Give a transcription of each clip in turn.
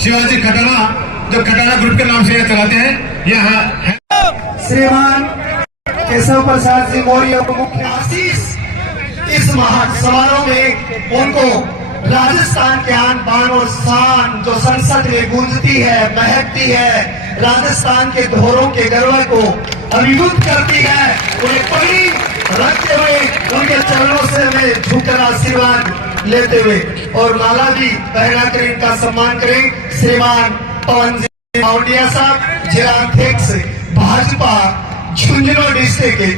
शिवाजी खटाना, जो खटाना ग्रुप के नाम से यह चलाते हैं, यह है श्रीमान केशव प्रसाद जी मौर्य को मुख्य आशीष। इस समारोह में उनको राजस्थान के आन बान और शान जो संसद में गूंजती है, महकती है, राजस्थान के धोरों के गर्व को अभिभूत करती है, उन्हें पगड़ी रखते हुए उनके चरणों से मैं झुककर आशीर्वाद लेते हुए और माला भी पहना कर इनका सम्मान करें। श्रीमान पवन जी माउंटिया साहब, जिला अध्यक्ष भाजपा झुंझुनू डिस्ट्रिक्ट के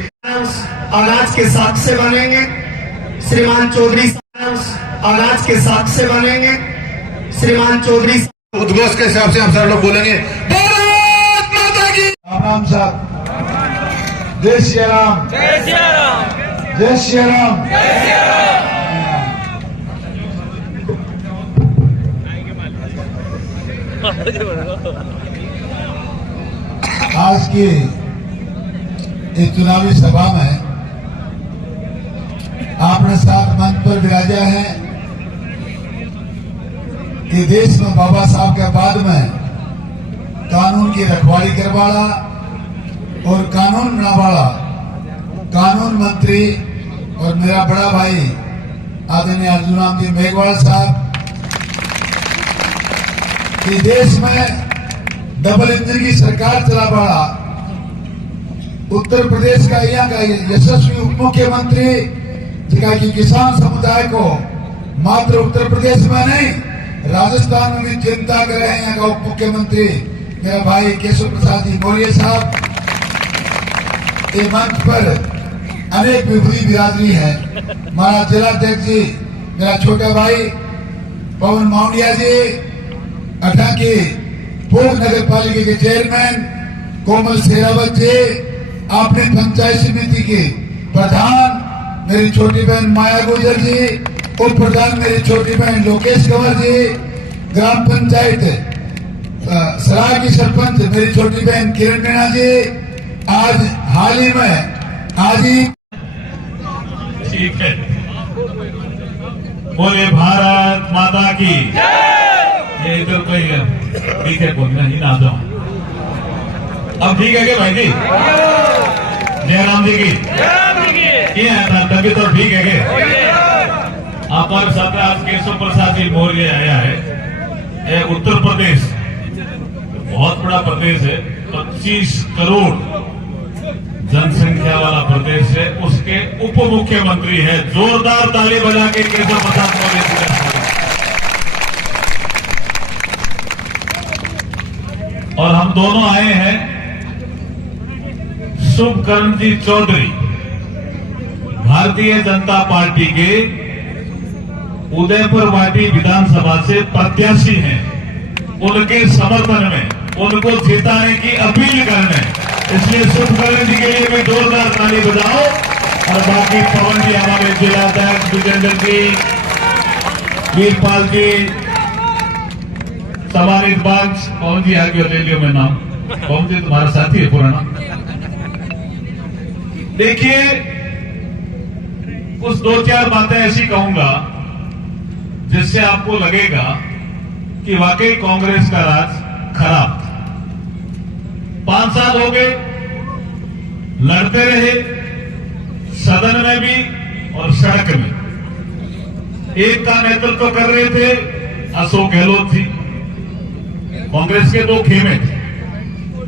अनाज के साथ से बनेंगे। श्रीमान चौधरी अनाज के साथ से बनेंगे। श्रीमान चौधरी उद्घोष के हिसाब से हम सब लोग बोलेंगे भारत माता की। राम साहब, जय श्री राम, जय श्री राम, जय श्री राम। जय श्री राम। आज की इस चुनावी सभा में आपने साथ मंच पर विराजा है कि देश में बाबा साहब के बाद में कानून की रखवाली करवाला और कानून बनावाला कानून मंत्री और मेरा बड़ा भाई आदरणीय अर्जुन राम जी मेघवाल साहब कि देश में डबल इंजन की सरकार चला पड़ा। उत्तर प्रदेश का यहाँ का यशस्वी उप मुख्यमंत्री जिसका कि किसान समुदाय को मात्र उत्तर प्रदेश में नहीं राजस्थान में भी चिंता कर रहे हैं। यहाँ का उप मुख्यमंत्री मेरा भाई केशव प्रसाद जी मौर्य साहब, ये मंच पर अनेक विभूति बिरादरी है। हमारा जिलाध्यक्ष जी मेरा छोटा भाई पवन माउंडिया जी, अठा के पूर्व नगर पालिका के चेयरमैन कोमल शेरावत जी, आपने पंचायत समिति के प्रधान मेरी छोटी बहन माया गुजर जी, उप प्रधान मेरी छोटी बहन लोकेश कंवर जी, ग्राम पंचायत सराय की सरपंच मेरी छोटी बहन किरण मीणा जी, आज हाल ही में आज ही ठीक है। बोले भारत माता की। ये इधर कोई ठीक है, बोलना ही ना जाऊं। अब ठीक है क्या भाई जी? जयराम जी की तभी तो ठीक है क्या? हमारे साथ आज केशव प्रसाद जी मौर्य आया है। ये उत्तर प्रदेश बहुत बड़ा प्रदेश है, 25 करोड़ जनसंख्या वाला प्रदेश है, उसके उप मुख्यमंत्री है। जोरदार ताली बजा के केशव प्रसाद मौर्य जी का। और हम दोनों आए हैं शुभकरण जी चौधरी, भारतीय जनता पार्टी के उदयपुर वाटी विधानसभा से प्रत्याशी हैं। उनके समर्थन में उनको जिताने की अपील करने, इसलिए शुभकरण जी के लिए भी जोरदार ताली बजाओ। और बाकी पवन जी, हमारे जिलाध्यक्ष विजेंद्र जी, वीरपाल जी, सम्मानित बाग पवन जी आगे ले लियो मैं नाम। पवन जी तुम्हारा साथी है पुराना। देखिए, कुछ 2-4 बातें ऐसी कहूंगा जिससे आपको लगेगा कि वाकई कांग्रेस का राज खराब था। 5 साल हो गए, लड़ते रहे सदन में भी और सड़क में। एक का नेतृत्व कर रहे थे अशोक गहलोत जी, कांग्रेस के 2 खेमे थे।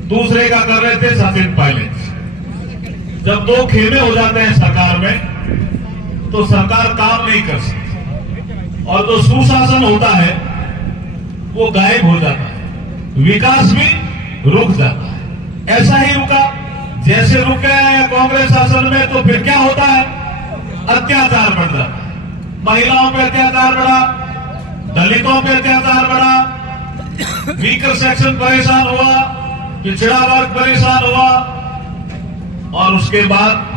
दूसरे का कर रहे थे सचिन पायलट। जब 2 खेमे हो जाते हैं सरकार में तो सरकार काम नहीं कर सकती और जो सुशासन होता है वो गायब हो जाता है, विकास भी रुक जाता है। ऐसा ही रुका, जैसे रुक गया है कांग्रेस शासन में तो फिर क्या होता है? अत्याचार बढ़ जाता है। महिलाओं पे अत्याचार बढ़ा, दलितों पे अत्याचार बढ़ा, वीकर सेक्शन परेशान हुआ, पिछड़ा वर्ग परेशान हुआ। और उसके बाद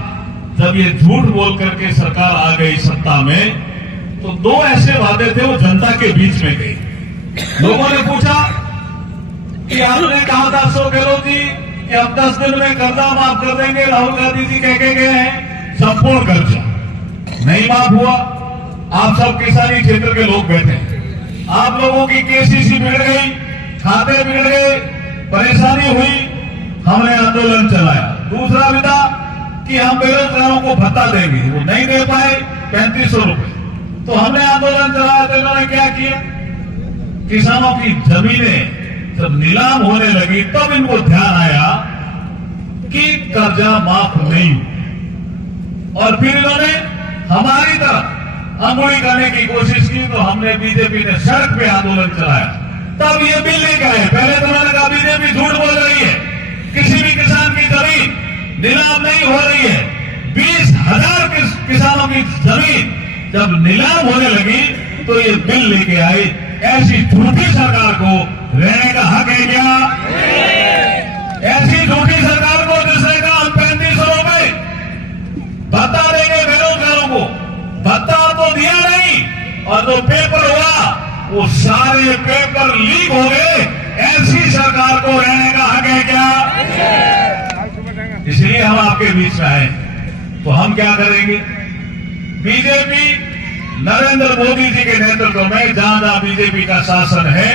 जब ये झूठ बोल करके सरकार आ गई सत्ता में, तो 2 ऐसे वादे थे वो जनता के बीच में गई। लोगों ने पूछा कि आपने कहा था अशोक गहलोत जी कि अब 10 दिन में कर्जा माफ कर देंगे। राहुल गांधी जी कह के गए हैं संपूर्ण कर्जा नहीं माफ हुआ। आप सब किसानी क्षेत्र के लोग बैठे हैं, आप लोगों की केसीसी बिगड़ गई, खाते बिगड़ गए, परेशानी हुई, हमने आंदोलन चलाया। दूसरा विधा कि हम बेरोजगारों को भत्ता देंगे, वो नहीं दे पाए 3500 रुपए, तो हमने आंदोलन चलाया। तो इन्होंने क्या किया, किसानों की जमीनें जब नीलाम होने लगी तब इनको ध्यान आया कि कर्जा माफ नहीं, और फिर इन्होंने हमारी तरफ अंगुली करने की कोशिश की। तो हमने, बीजेपी ने सड़क पे आंदोलन चलाया, तब ये बिल लेके आए। पहले तो उन्होंने कहा बीजेपी झूठ बोल रही है, किसी भी किसान की जमीन नीलाम नहीं हो रही है। 20,000 किसानों की जमीन जब नीलाम होने लगी तो ये बिल लेके आए। ऐसी झूठी सरकार को रहने का हक है क्या? ऐसी झूठी सरकार को जिसने कहा हम 3500 रुपए भत्ता देंगे बेरोजगारों को, भत्ता तो दिया नहीं, और जो पेपर हुआ वो सारे पेपर लीक हो गए। ऐसी सरकार को रहने का हक है क्या? इसलिए हम आपके बीच में आए। तो हम क्या करेंगे? बीजेपी नरेंद्र मोदी जी के नेतृत्व में जहां जहां बीजेपी का शासन है,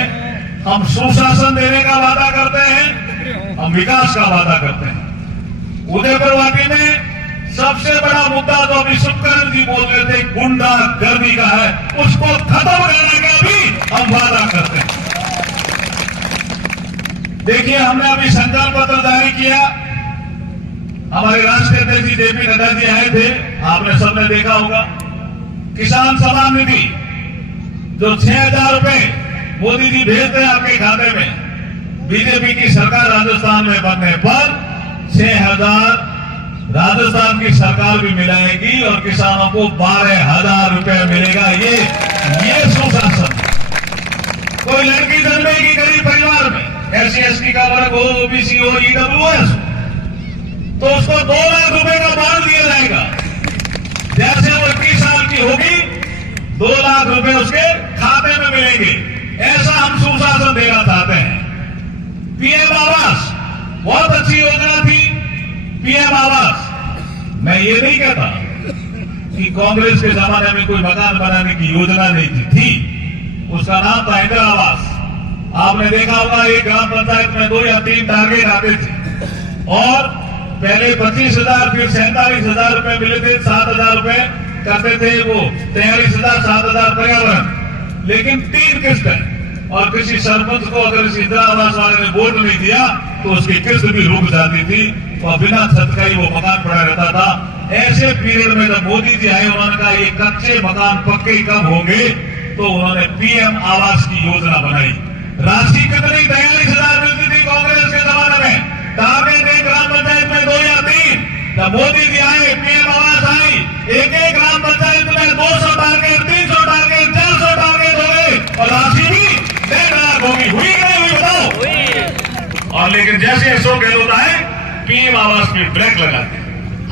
हम सुशासन देने का वादा करते हैं, हम विकास का वादा करते हैं। उदयपुरवाटी में सबसे बड़ा मुद्दा तो अभी सुखकरण जी बोल रहे थे, गुंडा गर्दी का है, उसको खत्म करने का भी हम वादा करते हैं। देखिए, हमने अभी संकल्प पत्र जारी किया। हमारे राष्ट्रीय अध्यक्ष जी जेपी नड्डा जी आए थे, आपने सबने देखा होगा। किसान सम्मान निधि जो 6,000 रुपए मोदी जी भेजते हैं आपके खाते में, बीजेपी की सरकार राजस्थान में बनने पर 6,000 राजस्थान की सरकार भी मिलाएगी और किसानों को 12,000 रुपए मिलेगा। ये सुशासन। कोई लड़की जन्मेगी गरीब परिवार में, SC/ST का वर्ग हो, OBC हो, EWS हो, तो उसको 2 लाख रुपए का बॉन्ड दिया जाएगा। जैसे वो 21 साल की होगी 2 लाख रुपए उसके खाते में मिलेंगे। ऐसा हम सुशासन देना चाहते हैं। PM आवास बहुत अच्छी योजना थी। PM आवास, मैं ये नहीं कहता कि कांग्रेस के जमाने में कोई मकान बनाने की योजना नहीं थी। उसका नाम था इंदिरा आवास। आपने देखा होगा, एक ग्राम पंचायत में 2 या 3 टारगेट आते थे, और पहले 25,000 फिर 47,000 रुपए मिले थे, 7,000 रुपए करते थे वो, 43,000, 7,000 पर्यावरण। लेकिन 3 किस्त है, और किसी सरपंच को अगर इस इंदिरा आवास वाले ने वोट नहीं दिया तो उसकी किस्त भी रुक जाती थी और बिना छत का ही वो मकान पड़ा रहता था। ऐसे पीरियड में जब मोदी जी आए, उन्होंने कहा ये कच्चे मकान पक्के कब होंगे, तो उन्होंने PM आवास की योजना बनाई। राशि कितनी? 43,000 मिलती थी कांग्रेस के जमाने में। टारगेट एक ग्राम पंचायत में 2 या 3। जब मोदी जी आए, PM आवास आई, एक ग्राम पंचायत में 200 टारगेट, 300 टारगेट, 400 टारगेट हो गए, और राशि भी 1.5 लाख होगी। हुई नहीं हुई बताओ? और लेकिन जैसे अशोक गहलोत आए, PM आवास में ब्रेक लगा दिया।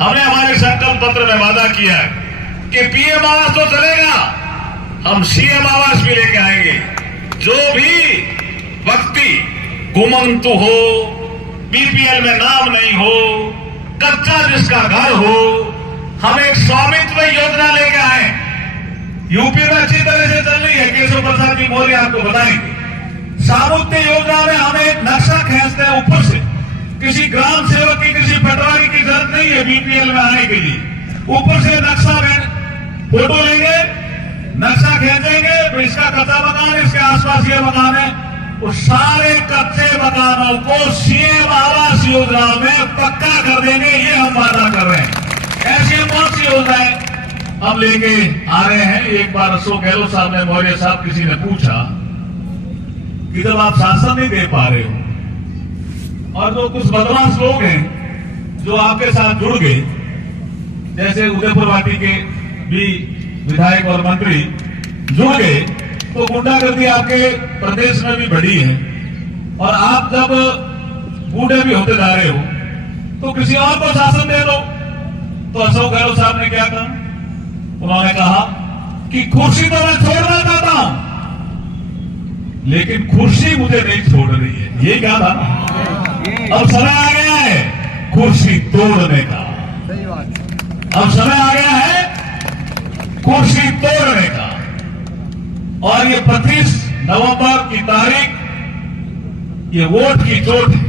हमने हमारे संकल्प पत्र में वादा किया है कि PM आवास तो चलेगा, हम CM आवास भी लेके आएंगे। जो भी व्यक्ति घुमंतु हो, BPL में नाम नहीं हो, कच्चा जिसका घर हो, हम एक स्वामित्व योजना लेके आए। यूपी में अच्छी तरह से चल रही है, केशव प्रसाद जी मौर्य आपको बताएंगे। सामुत्य योजना में हम एक नक्शा खींचते हैं ऊपर से। किसी ग्राम सेवक की, किसी पटवारी की जरूरत नहीं है BPL में आने के लिए। ऊपर से नक्शा में फोटो लेंगे, नक्शा खींचेंगे, तो इसका कच्चा मकान, इसके आसपास ये मकान है, उस सारे कच्चे मकानों को CM आवास योजना में पक्का कर देंगे। ये हम वादा कर रहे हैं। ऐसी कौन सी योजनाएं हम लेके आ रहे हैं? एक बार अशोक गहलोत साहब ने, मौर्य साहब, किसी ने पूछा कि जब आप शासन नहीं दे पा रहे हो और जो कुछ बदमाश लोग हैं जो आपके साथ जुड़ गए, जैसे उदयपुरवाटी के भी विधायक और मंत्री जुड़ गए, तो गुंडागर्दी आपके प्रदेश में भी बढ़ी है, और आप जब बूढ़े भी होते जा रहे हो तो किसी और को शासन दे दो। तो अशोक गहलोत साहब ने क्या कहा? उन्होंने कहा कि कुर्सी तो मैं छोड़ना चाहता हूं, लेकिन कुर्सी मुझे नहीं छोड़ रही है। ये क्या था? अब समय आ गया है कुर्सी तोड़ने का। अब समय आ गया है कुर्सी तोड़ने का। और ये 25 नवंबर की तारीख ये वोट की चोट है,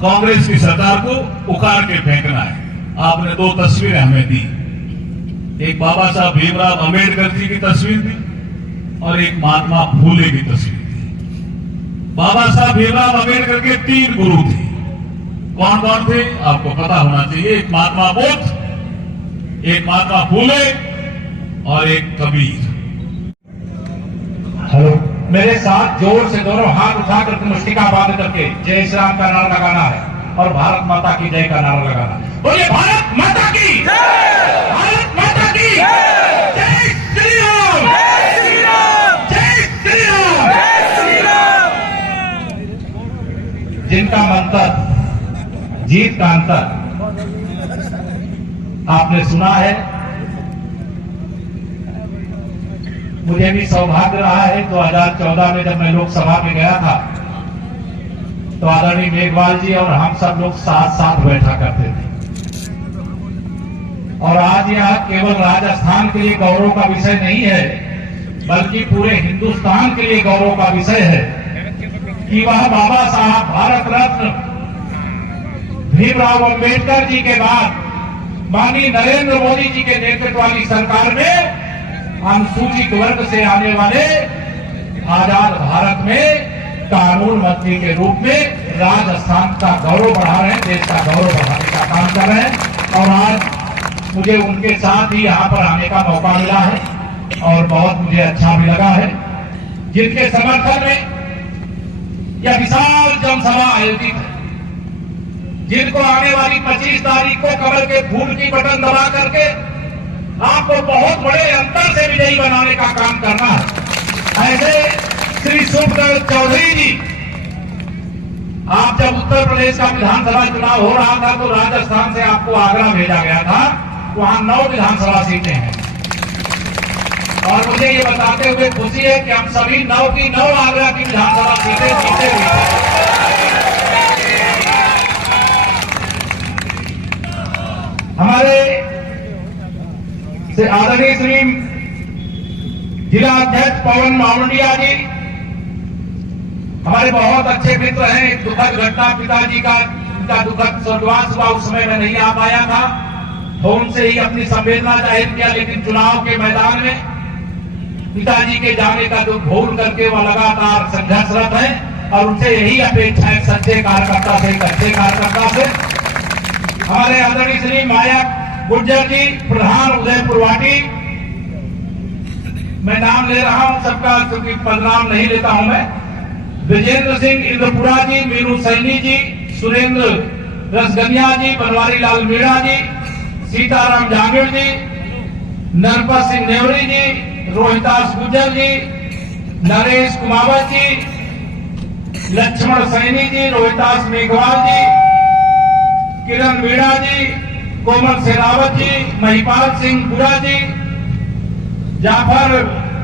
कांग्रेस की सरकार को उखाड़ के फेंकना है। आपने 2 तस्वीरें हमें दी, एक बाबा साहब भीमराव अंबेडकर जी की तस्वीर दी और एक महात्मा फूले की तस्वीर दी। बाबा साहब भीमराव अंबेडकर के 3 गुरु थे। कौन कौन थे आपको पता होना चाहिए। एक महात्मा बुद्ध, एक महात्मा फूले और एक कबीर। हेलो, मेरे साथ जोर से दोनों हाथ उठाकर मुष्टिका बांध करके जय श्री राम का नारा लगाना है और भारत माता की जय का नारा लगाना है। बोलिए भारत माता की जय, भारत माता की जय, जय श्री राम, जय श्री राम, जय श्री राम, जय श्री राम। जिनका मंत्र जीत का अंतर आपने सुना है। मुझे भी सौभाग्य रहा है 2014 में जब मैं लोकसभा में गया था तो आदरणीय मेघवाल जी और हम सब लोग साथ साथ बैठा करते थे। और आज यह केवल राजस्थान के लिए गौरव का विषय नहीं है, बल्कि पूरे हिंदुस्तान के लिए गौरव का विषय है कि वह बाबा साहब भारत रत्न भीमराव अंबेडकर जी के बाद माननीय नरेंद्र मोदी जी के नेतृत्व वाली सरकार में अनुसूचित वर्ग से आने वाले आजाद भारत में कानून मंत्री के रूप में राजस्थान का गौरव बढ़ा रहे हैं, देश का गौरव बढ़ाने का काम कर रहे हैं। और आज मुझे उनके साथ ही यहाँ पर आने का मौका मिला है और बहुत मुझे अच्छा भी लगा है। जिनके समर्थन में यह विशाल जनसभा आयोजित है, जिनको आने वाली 25 तारीख को कमल के फूल की बटन दबा करके आपको बहुत बड़े अंतर से विजयी बनाने का काम करना है। ऐसे श्री सुखदेव चौधरी जी, आप जब उत्तर प्रदेश का विधानसभा चुनाव हो रहा था तो राजस्थान से आपको आगरा भेजा गया था, वहां 9 विधानसभा सीटें हैं। और मुझे ये बताते हुए खुशी है कि हम सभी 9 की 9 आगरा की विधानसभा सीटें जीते हुए हैं। हमारे से आदरणीय श्री जिला अध्यक्ष पवन मावंडिया जी हमारे बहुत अच्छे मित्र हैं। एक दुखद घटना पिताजी का उनका दुखद स्वर्गवास हुआ, उस समय मैं नहीं आ पाया था, फोन से ही अपनी संवेदना जाहिर किया। लेकिन चुनाव के मैदान में पिताजी के जाने का दुख भूल करके वह लगातार संघर्षरत है और उनसे यही अपेक्षा है सच्चे कार्यकर्ता से, एक अच्छे कार्यकर्ता से। हमारे आदरणीय श्री माया गुर्जर जी, प्रधान उदयपुर वाटी, मैं नाम ले रहा हूं सबका क्योंकि पदनाम नहीं लेता हूं मैं। विजेंद्र सिंह इंद्रपुरा जी, मीनू सैनी जी, सुरेंद्र रसगनिया जी, बनवारी लाल मीणा जी, सीताराम जांगीर जी, नरपत सिंह नेवरी जी, रोहितास गुज्जर जी, नरेश कुमावत जी, लक्ष्मण सैनी जी, रोहितास मेघवाल जी, किरण मीणा जी, कोमल शेरावत जी, महिपाल सिंह गुड़ा जी, जाफर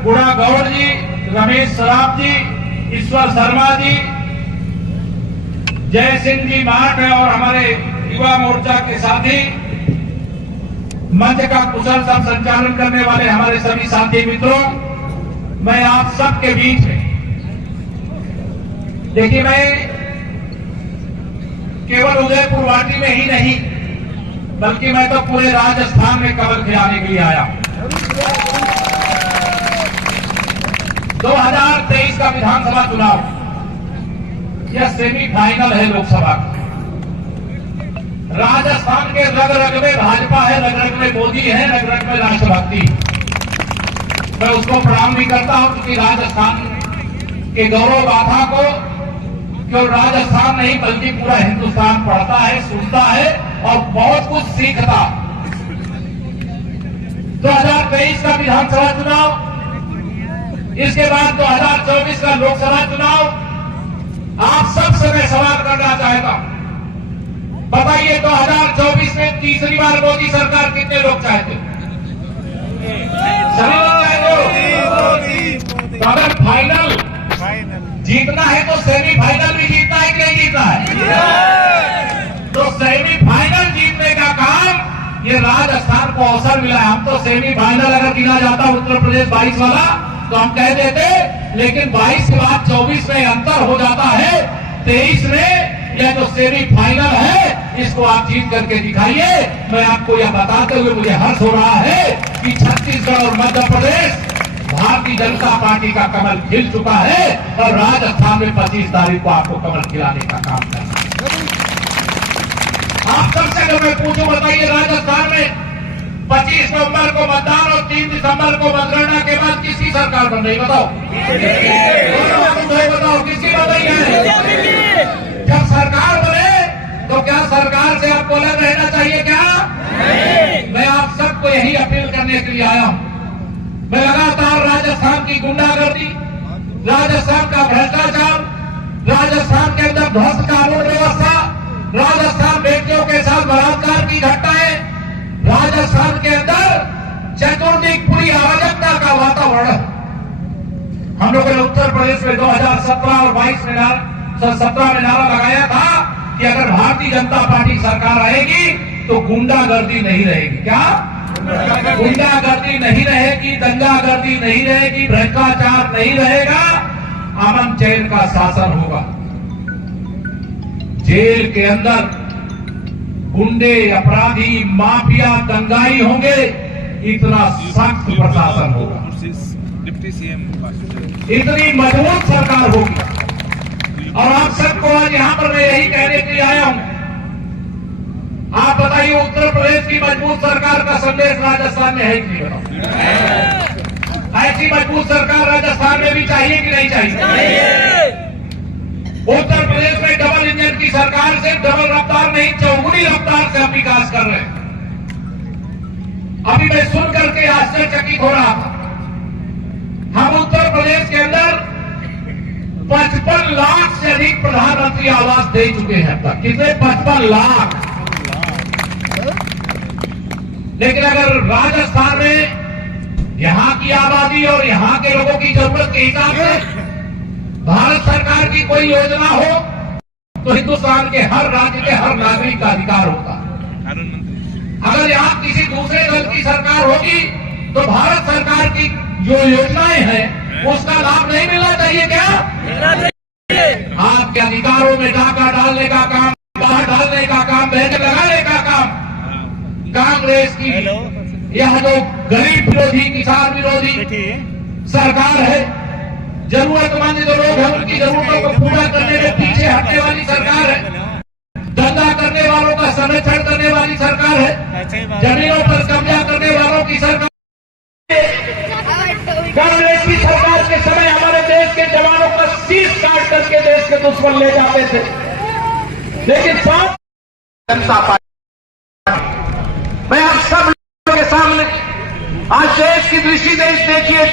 गुड़ा गौड़ जी, रमेश सराफ जी, ईश्वर शर्मा जी, जय सिंह जी माठ और हमारे युवा मोर्चा के साथी, मंच का कुशल सब संचालन करने वाले हमारे सभी साथी मित्रों, मैं आप सबके बीच में देखिए, मैं केवल उदयपुर वाटी में ही नहीं बल्कि मैं तो पूरे राजस्थान में कमल खिलाने के लिए आया। 2023 का विधानसभा चुनाव यह सेमीफाइनल है लोकसभा का। राजस्थान के रग रग में भाजपा है, रग रग में मोदी है, रग रग में राष्ट्रभक्ति। मैं उसको प्रणाम भी करता हूं क्योंकि राजस्थान के गौरव गाथा को केवल राजस्थान नहीं बल्कि पूरा हिंदुस्तान पढ़ता है, सुनता है और बहुत कुछ सीखता। 2023 का विधानसभा चुनाव, इसके बाद 2024 का लोकसभा चुनाव, आप सबसे मैं सवाल करना चाहता हूं, बताइए 2024 में तीसरी बार मोदी सरकार कितने लोग चाहते? सभी लोग चाहते हो। अगर फाइनल जीतना है तो सेमीफाइनल भी जीतना है कि नहीं जीतना है? तो सेमीफाइनल जीतने का काम ये राजस्थान को अवसर मिला है। हम तो सेमीफाइनल अगर गिना जाता उत्तर प्रदेश 22 वाला तो हम कह देते, लेकिन 22 के बाद 24 में अंतर हो जाता है 23 में यह जो सेमीफाइनल है इसको आप जीत करके दिखाइए। मैं आपको यह बताते हुए मुझे हर्ष हो रहा है कि छत्तीसगढ़ और मध्य प्रदेश भारतीय जनता पार्टी का कमल खिल चुका है और राजस्थान में 25 तारीख को आपको कमल खिलाने का काम करना है। आप सबसे अगर मैं पूछूं, बताइए राजस्थान में 25 नवंबर को मतदान और 3 दिसंबर को मतगणना के बाद किसकी सरकार बन रही? बताओ बताओ किसकी बन रही है? जब सरकार बने तो क्या सरकार से आपको अलग रहना चाहिए क्या? मैं आप सबको यही अपील करने के लिए आया हूं। मैं लगातार राजस्थान की गुंडागर्दी, राजस्थान का भ्रष्टाचार, राजस्थान के अंदर ध्वस्त कानून व्यवस्था, राजस्थान बेटियों के साथ बलात्कार की घटनाएं, राजस्थान के अंदर चतुर्दिकपुरी अराजकता का वातावरण। हम लोगों ने उत्तर प्रदेश में 2017 और 17 में नारा लगाया था कि अगर भारतीय जनता पार्टी सरकार आएगी तो गुंडागर्दी नहीं रहेगी। क्या गुंडागर्दी नहीं रहेगी, दंगागर्दी नहीं रहेगी, भ्रष्टाचार नहीं रहेगा, अमन चैन का शासन होगा। जेल के अंदर गुंडे, अपराधी, माफिया, दंगाई होंगे, इतना सख्त प्रशासन होगा, इतनी मजबूत सरकार होगी। और आप सबको आज यहां पर मैं यही कहने के लिए आया हूं। आप बताइए, उत्तर प्रदेश की मजबूत सरकार का संदेश राजस्थान में है कि नहीं? बताओ, ऐसी मजबूत सरकार राजस्थान में भी चाहिए कि नहीं चाहिए? उत्तर प्रदेश में डबल इंजन की सरकार से डबल रफ्तार नहीं, चौगुनी रफ्तार से हम विकास कर रहे हैं। अभी मैं सुन करके आश्चर्यचकित हो रहा था। हम उत्तर प्रदेश के अंदर 55 लाख से अधिक प्रधानमंत्री आवास दे चुके हैं अब तक। कितने? 55 लाख। लेकिन अगर राजस्थान में यहां की आबादी और यहां के लोगों की जरूरत के हिसाब से भारत सरकार की कोई योजना हो तो हिंदुस्तान के हर राज्य के हर नागरिक का अधिकार होता है। अगर यहां किसी दूसरे दल की सरकार होगी तो भारत सरकार की जो योजनाएं हैं उसका लाभ नहीं मिलना चाहिए क्या? आपके अधिकारों में डाका डालने का काम, बाहर डालने का काम, बैठक लगाने का काम कांग्रेस की यह जो गरीब विरोधी, किसान विरोधी सरकार है, जरूरतमंद जो लोग हैं उनकी जरूरतों को पूरा करने में पीछे हटने वाली सरकार है, दंगा करने वालों का संरक्षण करने वाली सरकार है, जमीनों पर कब्जा करने वालों की सरकार। कांग्रेस की सरकार के समय हमारे देश के जवानों का शीश काट करके देश के दुश्मन ले जाते थे, लेकिन जनता पार्टी, मैं आप सब लोगों के सामने आज देश की दृष्टि देखिए